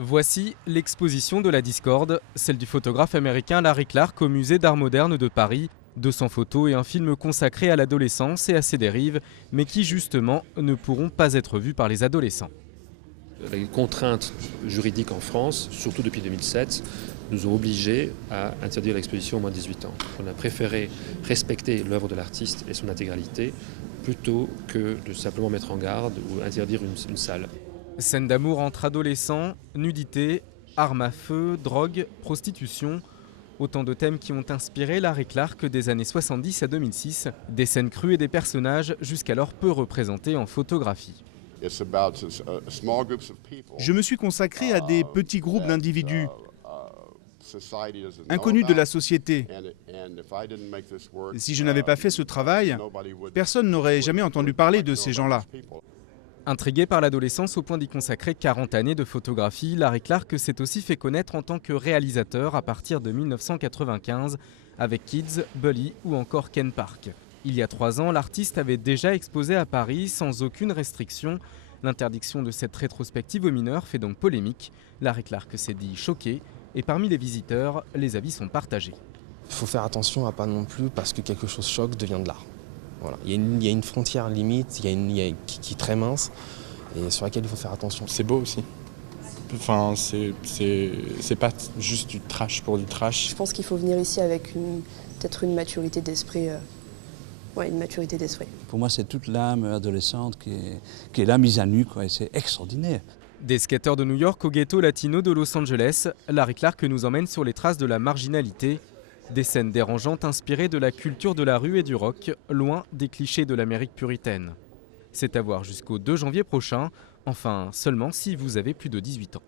Voici l'exposition de la discorde, celle du photographe américain Larry Clark au musée d'art moderne de Paris. 200 photos et un film consacré à l'adolescence et à ses dérives, mais qui justement ne pourront pas être vus par les adolescents. Les contraintes juridiques en France, surtout depuis 2007, nous ont obligés à interdire l'exposition aux moins de 18 ans. On a préféré respecter l'œuvre de l'artiste et son intégralité plutôt que de simplement mettre en garde ou interdire une salle. Scènes d'amour entre adolescents, nudité, armes à feu, drogue, prostitution. Autant de thèmes qui ont inspiré Larry Clark des années 70 à 2006. Des scènes crues et des personnages jusqu'alors peu représentés en photographie. Je me suis consacré à des petits groupes d'individus inconnus de la société. Si je n'avais pas fait ce travail, personne n'aurait jamais entendu parler de ces gens-là. Intrigué par l'adolescence au point d'y consacrer 40 années de photographie, Larry Clark s'est aussi fait connaître en tant que réalisateur à partir de 1995 avec Kids, Bully ou encore Ken Park. Il y a 3 ans, l'artiste avait déjà exposé à Paris sans aucune restriction. L'interdiction de cette rétrospective aux mineurs fait donc polémique. Larry Clark s'est dit choqué et parmi les visiteurs, les avis sont partagés. Il faut faire attention à pas non plus parce que quelque chose choque devient de l'art. Voilà. Il y a une frontière limite qui est très mince et sur laquelle il faut faire attention. C'est beau aussi. Enfin, c'est pas juste du trash pour du trash. Je pense qu'il faut venir ici avec peut-être une maturité d'esprit. Une maturité d'esprit. Pour moi, c'est toute l'âme adolescente qui est là mise à nu, quoi, et c'est extraordinaire. Des skateurs de New York au ghetto latino de Los Angeles, Larry Clark nous emmène sur les traces de la marginalité. Des scènes dérangeantes inspirées de la culture de la rue et du rock, loin des clichés de l'Amérique puritaine. C'est à voir jusqu'au 2 janvier prochain, enfin seulement si vous avez plus de 18 ans.